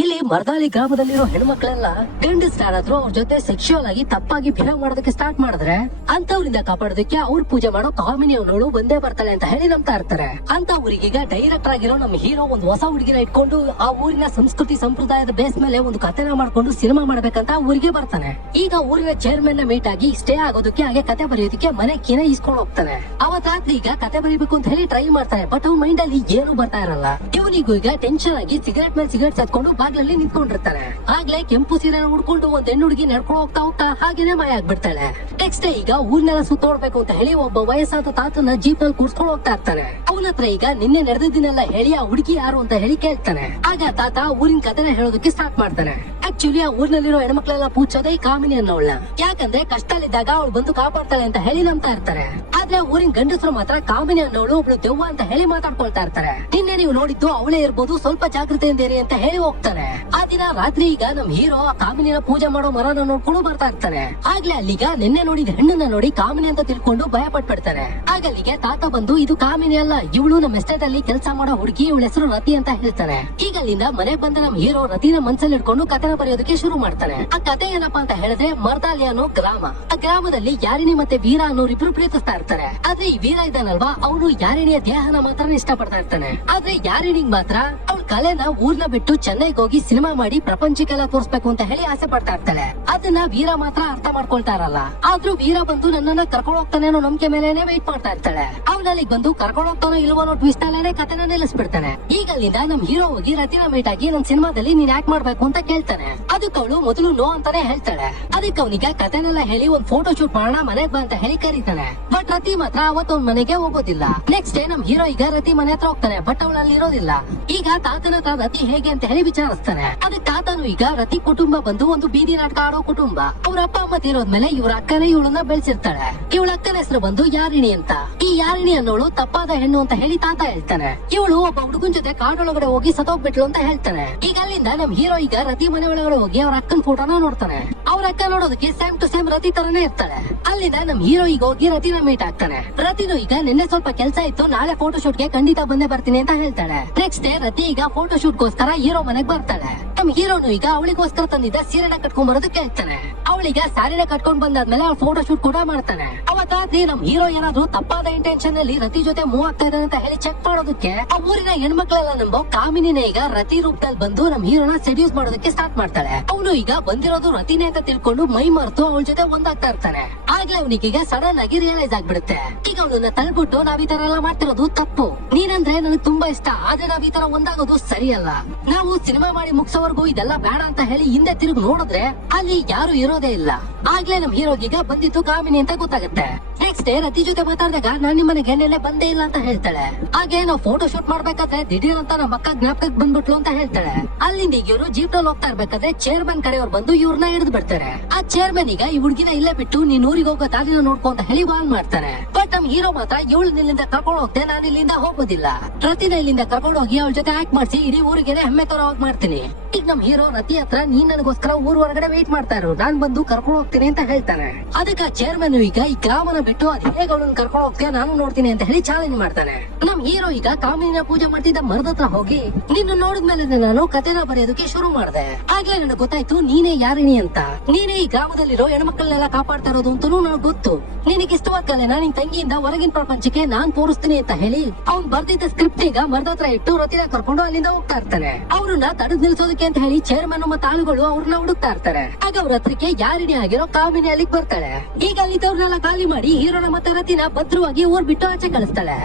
ಇಲ್ಲಿ ಮರ್ದಾಲಿ ಗ್ರಾಮದಲ್ಲಿರೋ ಹೆಣ್ಮಕ್ಳೆಲ್ಲ ಗಂಡಸ್ರಾದ್ರೂ ಅವ್ರ ಜೊತೆ ಸೆಕ್ಷುವಲ್ ಆಗಿ ತಪ್ಪಾಗಿ ಬಿಹೇವ್ ಮಾಡೋದಕ್ಕೆ ಸ್ಟಾರ್ಟ್ ಮಾಡಿದ್ರೆ ಅಂತವ್ರಿಂದ ಕಾಪಾಡೋದಕ್ಕೆ ಅವ್ರು ಪೂಜೆ ಮಾಡೋ ಕಾಮಿನಿ ಅವನವಳು ಬಂದೇ ಬರ್ತಾಳೆ ಅಂತ ಹೇಳಿ ನಂಬ್ತಾ ಇರ್ತಾರೆ. ಅಂತ ಊರಿಗೀಗ ಡೈರೆಕ್ಟರ್ ಆಗಿರೋ ನಮ್ಮ ಹೀರೋ ಒಂದು ಹೊಸ ಹುಡುಗಿನ ಇಟ್ಕೊಂಡು ಆ ಊರಿನ ಸಂಸ್ಕೃತಿ ಸಂಪ್ರದಾಯದ ಬೇಸ್ ಮೇಲೆ ಒಂದು ಕಥೆನ ಮಾಡ್ಕೊಂಡು ಸಿನಿಮಾ ಮಾಡ್ಬೇಕಂತ ಊರಿಗೆ ಬರ್ತಾನೆ. ಈಗ ಊರಿನ ಚೇರ್ಮನ್ ನ ಮೀಟ್ ಆಗಿ ಸ್ಟೇ ಆಗೋದಕ್ಕೆ ಹಾಗೆ ಕತೆ ಬರೆಯೋದಕ್ಕೆ ಮನೆ ಕಿನ ಇಸ್ಕೊಂಡು ಹೋಗ್ತಾನೆ. ಅವತ್ ರಾತ್ರಿ ಈಗ ಕತೆ ಬರೀಬೇಕು ಅಂತ ಹೇಳಿ ಟ್ರೈ ಮಾಡ್ತಾನೆ. ಬಟ್ ಅವ್ನ ಮೈಂಡ್ ಅಲ್ಲಿ ಏನು ಬರ್ತಾ ಇರಲ್ಲ. ಇವನಿಗೂ ಈಗ ಟೆನ್ಷನ್ ಆಗಿ ಸಿಗರೇಟ್ ಮೇಲೆ ಸಿಗರೇಟ್ ಸತ್ಕೊಂಡು ಬಾಗ್ಲಲ್ಲಿ ನಿಂತ್ಕೊಂಡಿರ್ತಾನೆ. ಆಗ್ಲೇ ಕೆಂಪು ಸೀರೆ ಉಡ್ಕೊಂಡು ಒಂದ್ ಹೆಣ್ಣು ಹುಡುಗಿ ನಡ್ಕೊಂಡು ಹೋಗ್ತಾ ಹೋಗ್ತಾ ಹಾಗೇನೆ ಮಾಯ ಆಗ್ಬಿಡ್ತಾಳೆ. ನೆಕ್ಸ್ಟ್ ಈಗ ಊರ್ನೆಲ್ಲ ಸುತ್ತೋಡ್ಬೇಕು ಅಂತ ಹೇಳಿ ಒಬ್ಬ ವಯಸ್ಸಾದ ತಾತನ ಜೀಪ್ ನಲ್ಲಿ ಕೂರ್ಸ್ಕೊಂಡು ಹೋಗ್ತಾ ಇರ್ತಾನೆ. ಅವನ ಹತ್ರ ಈಗ ನಿನ್ನೆ ನಡೆದಿದ್ದನ್ನೆಲ್ಲ ಹೇಳಿ ಆ ಹುಡುಗಿ ಯಾರು ಅಂತ ಹೇಳಿ ಕೇಳ್ತಾನೆ. ಆಗ ತಾತ ಊರಿನ ಕಥೆನ ಹೇಳೋದಕ್ಕೆ ಸ್ಟಾರ್ಟ್ ಮಾಡ್ತಾನೆ. ಆಕ್ಚುಲಿ ಆ ಊರಿನಲ್ಲಿರೋ ಹೆಣ್ಮಕ್ಳೆಲ್ಲ ಪೂಜೋದೇ ಈ ಕಾಮಿನಿ ಅನ್ನೋಳ್ನ. ಯಾಕಂದ್ರೆ ಕಷ್ಟದಲ್ಲಿದ್ದಾಗ ಅವಳು ಬಂದು ಕಾಪಾಡ್ತಾಳೆ ಅಂತ ಹೇಳಿ ನಂಬ್ತಾ ಇರ್ತಾರೆ. ಆದ್ರೆ ಊರಿನ ಗಂಡಸರು ಮಾತ್ರ ಕಾಮಿನಿ ಅನ್ನೋಳು ಒಬ್ಳು ದೆವ್ವ ಅಂತ ಹೇಳಿ ಮಾತಾಡ್ಕೊಳ್ತಾ ಇರ್ತಾರೆ. ನಿನ್ನೆ ನೀವು ನೋಡಿದ್ದು ಅವಳೇ ಇರ್ಬೋದು, ಸ್ವಲ್ಪ ಜಾಗೃತೆಯಿಂದ ಇರಿ ಅಂತ ಹೇಳಿ ಹೋಗ್ತಾನೆ. ಆ ದಿನ ರಾತ್ರಿ ಈಗ ನಮ್ ಹೀರೋ ಆ ಕಾಮಿನಿನ ಪೂಜೆ ಮಾಡೋ ಮರನ ನೋಡ್ಕೊಂಡು ಬರ್ತಾ ಇರ್ತಾನೆ. ಆಗ್ಲೇ ಅಲ್ಲಿಗ ನಿನ್ನೆ ನೋಡಿದ ಹೆಣ್ಣನ್ನ ನೋಡಿ ಕಾಮಿನಿ ಅಂತ ತಿಳ್ಕೊಂಡು ಭಯ ಪಟ್ಬಿಡ್ತಾನೆ. ಆಗ ಅಲ್ಲಿಗೆ ತಾತ ಬಂದು ಇದು ಕಾಮಿನಿ ಅಲ್ಲ, ಇವಳು ನಮ್ಮ ಎಸ್ಟೇಟ್ ಅಲ್ಲಿ ಕೆಲಸ ಮಾಡೋ ಹುಡುಗಿ, ಇವಳ ಹೆಸರು ರತಿ ಅಂತ ಹೇಳ್ತಾನೆ. ಈಗ ಅಲ್ಲಿಂದ ಮನೆಗ್ ಬಂದ ನಮ್ ಹೀರೋ ರತಿನ ಮನ್ಸಲ್ಲಿ ಇಟ್ಕೊಂಡು ಕಥೆನ ಬರೆಯೋದಕ್ಕೆ ಶುರು ಮಾಡ್ತಾನೆ. ಆ ಕಥೆ ಏನಪ್ಪಾ ಅಂತ ಹೇಳಿದ್ರೆ ಮರ್ದಾಲಿ ಅನ್ನೋ ಗ್ರಾಮ. ಆ ಗ್ರಾಮದಲ್ಲಿ ಯಾರಿಣಿ ಮತ್ತೆ ವೀರ ಅನ್ನೋರು ಇಬ್ರು ಪ್ರೀತಿಸ್ತಾ ಇರ್ತಾರೆ. ಆದ್ರೆ ಈ ವೀರ ಇದ್ದಾನಲ್ವಾ, ಅವನು ಯಾರಿಣಿಯ ದೇಹನ ಮಾತ್ರ ಇಷ್ಟಪಡ್ತಾ ಇರ್ತಾನೆ. ಆದ್ರೆ ಯಾರಿಣಿಗ್ ಮಾತ್ರ ಅವಳ ಕಲೆನ ಊರ್ನ ಬಿಟ್ಟು ಚೆನ್ನೈಗೆ ಹೋಗಿ ಸಿನಿಮಾ ಮಾಡಿ ಪ್ರಪಂಚಕ್ಕೆಲ್ಲ ತೋರಿಸ್ಬೇಕು ಅಂತ ಹೇಳಿ ಆಸೆ ಪಡ್ತಾ ಇರ್ತಾಳೆ. ಅದನ್ನ ವೀರ ಮಾತ್ರ ಅರ್ಥ ಮಾಡ್ಕೊಳ್ತಾ ಇರಲ್ಲ. ಆದ್ರೂ ವೀರ ಬಂದು ನನ್ನನ್ನ ಕರ್ಕೊಂಡು ಹೋಗ್ತಾನೆ ಅನ್ನೋ ನಂಬಿಕೆ ಮೇಲೆನೆ ವೇಟ್ ಮಾಡ್ತಾ ಇರ್ತಾಳೆ. ಅವನಲ್ಲಿ ಬಂದು ಕರ್ಕೊಂಡು ಹೋಗ್ತಾನೋ ಇಲ್ವೋ ಅನ್ನೋ ಟ್ವಿಸ್ಟ್ ಅಲ್ಲೇನೆ ಕಥೆನ ನಿಲ್ಲಿಸ್ಬಿಡ್ತಾನೆ. ಈಗ ಅಲ್ಲಿಂದ ನಮ್ ಹೀರೋ ಹೋಗಿ ರತಿನ ಮೀಟ್ ಆಗಿ ನನ್ ಸಿನಿಮಾದಲ್ಲಿ ನೀನ್ ಆಕ್ಟ್ ಮಾಡ್ಬೇಕು ಅಂತ ಕೇಳ್ತಾನೆ. ಅದಕ್ಕೆ ಅವಳು ಮೊದಲು ನೋ ಅಂತಾನೆ ಹೇಳ್ತಾಳೆ. ಅದಕ್ಕೆ ಅವನಿಗೆ ಕಥೆನೆಲ್ಲ ಹೇಳಿ ಒಂದ್ ಫೋಟೋ ಶೂಟ್ ಮಾಡೋಣ ಮನೆಗ್ ಬಾ ಅಂತ ಹೇಳಿ ಕರೀತಾನೆ. ಬಟ್ ರತಿ ಮಾತ್ರ ಅವತ್ತು ಅವ್ನ ಮನೆಗೆ ಹೋಗೋದಿಲ್ಲ. ನೆಕ್ಸ್ಟ್ ಡೇ ನಮ್ ಹೀರೋ ಈಗ ರತಿ ಮನೆ ಹತ್ರ ಹೋಗ್ತಾನೆ. ಬಟ್ ಅವಳು ಅಲ್ಲಿ ಇರೋದಿಲ್ಲ. ಈಗ ತಾತನ ಹತ್ರ ರತಿ ಹೇಗೆ ಅಂತ ಹೇಳಿ ವಿಚಾರಿಸ್ತಾನೆ. ಅದಕ್ಕೆ ತಾತನು ಈಗ ರತಿ ಕುಟುಂಬ ಬಂದು ಒಂದು ಬೀದಿ ನಾಟಕ ಆಡೋ ಕುಟುಂಬ. ಅವ್ರ ಅಪ್ಪ ಅಮ್ಮ ತೀರೋದ್ಮೇಲೆ ಇವ್ರ ಅಕ್ಕನೇ ಇವಳನ್ನ ಬೆಳೆಸಿರ್ತಾಳೆ. ಇವಳ ಅಕ್ಕನ ಹೆಸರು ಬಂದು ಯಾರಿಣಿ ಅಂತ. ಈ ಯಾರಿಣಿ ಅನ್ನೋಳು ತಪ್ಪಾದ ಹೆಣ್ಣು ಅಂತ ಹೇಳಿ ತಾತ ಹೇಳ್ತಾನೆ. ಇವಳು ಒಬ್ಬ ಹುಡುಗನ್ ಜೊತೆ ಕಾಡೊಳಗಡೆ ಹೋಗಿ ಸತ್ತೋಗ್ಬಿಟ್ಲು ಅಂತ ಹೇಳ್ತಾನೆ. ಈಗ ಅಲ್ಲಿಂದ ನಮ್ ಹೀರೋ ಈಗ ರತಿ ಮನೆ ಒಳಗಡೆ ಹೋಗಿ ಅವ್ರ ಅಕ್ಕನ ಫೋಟೋನ ನೋಡ್ತಾನೆ. ಅವ್ರ ಅಕ್ಕ ನೋಡೋದಕ್ಕೆ ಸೇಮ್ ಟು ಸೇಮ್ ರತಿ ತರನೇ ಇರ್ತಾಳೆ. ಅಲ್ಲಿಂದ ನಮ್ ಹೀರೋ ಈಗ ಹೋಗಿ ರತಿನ ಮೀಟ್ ಆಗ್ತಾನೆ. ರತಿನು ಈಗ ನಿನ್ನೆ ಸ್ವಲ್ಪ ಕೆಲಸ ಇತ್ತು, ನಾಳೆ ಫೋಟೋ ಶೂಟ್ ಗೆ ಖಂಡಿತ ಬಂದೇ ಬರ್ತೀನಿ ಅಂತ ಹೇಳ್ತಾಳೆ. ನೆಕ್ಸ್ಟ್ ಡೇ ರತಿ ಈಗ ಫೋಟೋ ಶೂಟ್ ಗೋಸ್ಕರ ಹೀರೋ ಮನೆಗ್ ಬರ್ತಾಳೆ. ನಮ್ ಹೀರೋನು ಈಗ ಅವಳಿಗೋಸ್ಕರ ತಂದಿದ್ದ ಸೀರೆನ ಕಟ್ಕೊಂಡ್ ಬರೋದಕ್ಕೆ ಹೇಳ್ತಾನೆ. ಅವಳಿಗೆ ಸಾರಿನ ಕಟ್ಕೊಂಡ್ ಬಂದಾದ್ಮೇಲೆ ಅವ್ಳ ಫೋಟೋ ಶೂಟ್ ಕೂಡ ಮಾಡ್ತಾನೆ. ಅವತ್ತಾದ್ರಿ ನಮ್ ಹೀರೋ ಏನಾದ್ರು ತಪ್ಪಾದ ಇಂಟೆನ್ಷನ್ ಅಲ್ಲಿ ರತಿ ಜೊತೆ ಮೂವ್ ಆಗ್ತಾ ಇದ್ದಾನೆ ಅಂತ ಹೇಳಿ ಚೆಕ್ ಮಾಡೋದಕ್ಕೆ ಆ ಊರಿನ ಹೆಣ್ಮಕ್ಳೆಲ್ಲ ನಂಬೋ ಕಾಮಿನಿನೇ ಈಗ ರತಿ ರೂಪದಲ್ಲಿ ಬಂದು ನಮ್ ಹೀರೋನ ಸೆಡ್ಯೂಸ್ ಮಾಡೋದಕ್ಕೆ ಸ್ಟಾರ್ಟ್ ಮಾಡ್ತಾಳೆ. ಅವನು ಈಗ ಬಂದಿರೋದು ರತಿನೇ ಅಂತ ತಿಳ್ಕೊಂಡು ಮೈ ಮರೆತು ಅವಳ ಜೊತೆ ಒಂದಾಗ್ತಾ ಇರ್ತಾನೆ. ಆಗ್ಲೇ ಅವನಿಗೆ ಸಡನ್ ಆಗಿ ರಿಯಲೈಸ್ ಆಗ್ಬಿಡುತ್ತೆ. ಈಗ ಅವಳನ್ನ ತಳ್ಬಿಟ್ಟು ನಾವ್ ಈ ತರ ಎಲ್ಲ ಮಾಡ್ತಿರೋದು ತಪ್ಪು. ನೀನಂದ್ರೆ ನನಗೆ ತುಂಬಾ ಇಷ್ಟ, ಆದ್ರೆ ನಾವ್ ಈ ತರ ಒಂದಾಗೋದು ಸರಿಯಲ್ಲ. ನಾವು ಸಿನಿಮಾ ಮಾಡಿ ಮುಗಿಸೋವರೆಗೂ ಇದೆಲ್ಲ ಬೇಡ ಅಂತ ಹೇಳಿ ಹಿಂದೆ ತಿರುಗಿ ನೋಡಿದ್ರೆ ಅಲ್ಲಿ ಯಾರು ಇರೋದೇ ಇಲ್ಲ. ಆಗ್ಲೇ ನಮ್ ಹೀರೋಗೀಗ ಬಂದಿತ್ತು ಕಾಮಿನಿ ಅಂತ ಗೊತ್ತಾಗುತ್ತೆ. ನೆಕ್ಸ್ಟ್ ಡೇ ರತಿ ಜೊತೆ ಮಾತಾಡಿದಾಗ ನಾನ್ ನಿಮ್ಮನೆಗೆ ನೆನ್ನೆ ಬಂದೇ ಇಲ್ಲ ಅಂತ ಹೇಳ್ತಾಳೆ. ಹಾಗೆ ನಾವು ಫೋಟೋ ಶೂಟ್ ಮಾಡ್ಬೇಕಾದ್ರೆ ದಿಢೀರ್ ಅಂತ ನಮ್ಮ ಅಕ್ಕ ಜ್ಞಾಪಕಕ್ಕೆ ಬಂದ್ಬಿಟ್ಲು ಅಂತ ಹೇಳ್ತಾಳೆ. ಅಲ್ಲಿಂದ ಈಗ ಇವರು ಜೀಪ್ ನಲ್ಲಿ ಹೋಗ್ತಾ ಇರ್ಬೇಕಾದ್ರೆ ಚೇರ್ಮನ್ ಕಡೆಯವ್ರು ಬಂದು ಇವ್ರನ್ನ ಹಿಡಿದು ಬಿಡ್ತಾರೆ. ಆ ಚೇರ್ಮನ್ ಈಗ ಈ ಹುಡುಗಿನ ಇಲ್ಲೇ ಬಿಟ್ಟು ನೀನ್ ಊರಿಗೆ ಹೋಗೋ ದಾರಿನ ನೋಡ್ಕೊ ಅಂತ ಹೇಳಿ ವಾಲ್ ಮಾಡ್ತಾನೆ. ಬಟ್ ನಮ್ ಹೀರೋ ಮಾತ್ರ ಇವಳು ಇಲ್ಲಿಂದ ಕರ್ಕೊಂಡು ಹೋಗ್ತೆ, ನಾನು ಇಲ್ಲಿಂದ ಹೋಗೋದಿಲ್ಲ. ರತಿನ ಇಲ್ಲಿಂದ ಕರ್ಕೊಂಡು ಹೋಗಿ ಅವಳ ಜೊತೆ ಆಕ್ಟ್ ಮಾಡಿಸಿ ಇಡೀ ಊರಿಗೆ ಹೆಮ್ಮೆ ತೋರವಾಗಿ ಮಾಡ್ತೀನಿ. ಈಗ ನಮ್ ಹೀರೋ ರತಿ ಹತ್ರ ನೀನ್ ನನಗೋಸ್ಕರ ಊರ್ ಹೊರಗಡೆ ವೇಟ್ ಮಾಡ್ತಾ ಇರು, ನಾನ್ ಬಂದು ಕರ್ಕೊಂಡು ಹೋಗ್ತೀನಿ ಅಂತ ಹೇಳ್ತಾನೆ. ಅದಕ್ಕೆ ಚೇರ್ಮನ್ ಈಗ ಈ ಗ್ರಾಮನ ಬಿಟ್ಟು ಅದ್ ಹೇಗೆ ಅವಳನ್ನ ಕರ್ಕೊಂಡು ಹೋಗ್ತೀಯ ನಾನು ನೋಡ್ತೀನಿ ಅಂತ ಹೇಳಿ ಚಾಲೆಂಜ್ ಮಾಡ್ತಾನೆ. ನಮ್ ಹೀರೋ ಈಗ ಕಾಮಿನಿನ ಪೂಜೆ ಮಾಡ್ತಿದ್ದ ಮರದ ಹತ್ರ ಹೋಗಿ ನಿನ್ನ ನೋಡಿದ್ಮೇಲೆ ನಾನು ಕಥೆನ ಬರೆಯೋದಕ್ಕೆ ಶುರು ಮಾಡಿದೆ. ಆಗ್ಲೇ ನನಗೆ ಗೊತ್ತಾಯ್ತು ನೀನೇ ಯಾರಿಣಿ ಅಂತ. ನೀನೇ ಈ ಗ್ರಾಮದಲ್ಲಿರೋ ಹೆಣ್ಮಕ್ಳನ್ನೆಲ್ಲ ಕಾಪಾಡ್ತಾ ಇರೋದು ಅಂತನೂ ನನಗೆ ಗೊತ್ತು. ನಿನಗೆ ಇಷ್ಟವಾದ ಕಲೆನ ನಿನ್ ತಂಗಿಯಿಂದ ಹೊರಗಿನ ಪ್ರಪಂಚಕ್ಕೆ ನಾನ್ ತೋರಿಸ್ತೀನಿ ಅಂತ ಹೇಳಿ ಅವ್ನ್ ಬರ್ದಿದ್ದ ಸ್ಕ್ರಿಪ್ಟ್ ಈಗ ಮರದ ಹತ್ರ ಇಟ್ಟು ರತಿನ ಕರ್ಕೊಂಡು ಅಲ್ಲಿಂದ ಹೋಗ್ತಾ ಇರ್ತಾನೆ. ಅವ್ರನ್ನ ತಡೆದ್ ನಿಲ್ಸೋದಕ್ಕೆ ಅಂತ ಹೇಳಿ ಚೇರ್ಮನ್ ಮತ್ತೆ ಆಳುಗಳು ಅವ್ರನ್ನ ಹುಡುಕ್ತಾ ಇರ್ತಾರೆ. ಆಗ ಅವ್ರ ಹತ್ರಕ್ಕೆ ಯಾರಿಣಿ ಆಗಿರೋ ಕಾಮಿನಿ ಅಲ್ಲಿಗೆ ಬರ್ತಾಳೆ. ಈಗ ಅಲ್ಲಿದ್ದವ್ರನ್ನೆಲ್ಲ ಖಾಲಿ ಮಾಡಿ ಹೀರೋನ ಮತ್ತೆ ರತಿನ ಭದ್ರವಾಗಿ ಊರ್ ಬಿಟ್ಟು ಆಚೆ ಕಳಿಸ್ತಾಳೆ.